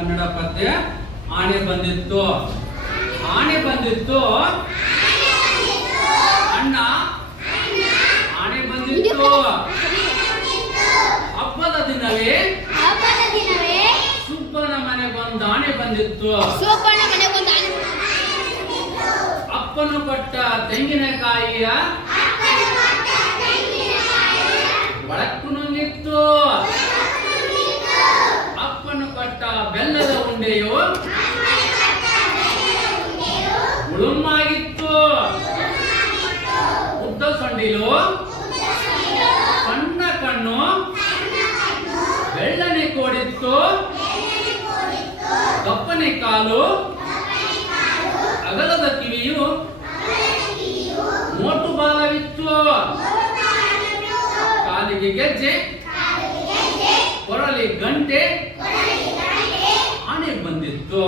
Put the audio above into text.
ಕನ್ನಡ ಪದ್ಯ. ಆನೆ ಬಂದಿತ್ತು, ಆನೆ ಬಂದಿತ್ತು, ಅಣ್ಣ ಆನೆ ಬಂದಿತ್ತು. ಹಬ್ಬದ ದಿನವೇ ಸುಬ್ಬನ ಮನೆಗೊಂದು ಆನೆ ಬಂದಿತ್ತು. ಅಪ್ಪನು ಕೊಟ್ಟ ತೆಂಗಿನಕಾಯಿಯ ಒಳಕ್ಕೂ ನುಂಗಿತ್ತು. ಅಪ್ಪನು ಕೊಟ್ಟ ಬೆಲ್ಲದ ಉಂಡೆಯು ಉಳುಮಾಗಿತ್ತು. ಉದ್ದ ಸೊಂಡಿಲು, ಸಣ್ಣ ಕಣ್ಣು, ಬೆಳ್ಳನೆ ಕೋಡಿತ್ತು. ಕಪ್ಪನೆ ಕಾಲು, ಅಗಲದ ಕಿವಿಯು, ಮೋಟು ಬಾಲವಿತ್ತು. ಕಾಲಿಗೆ ಗೆಜ್ಜೆ, ಕೊರಳಿ ಗಂಟೆ. ಆನೆ ಬಂದಿತ್ತು.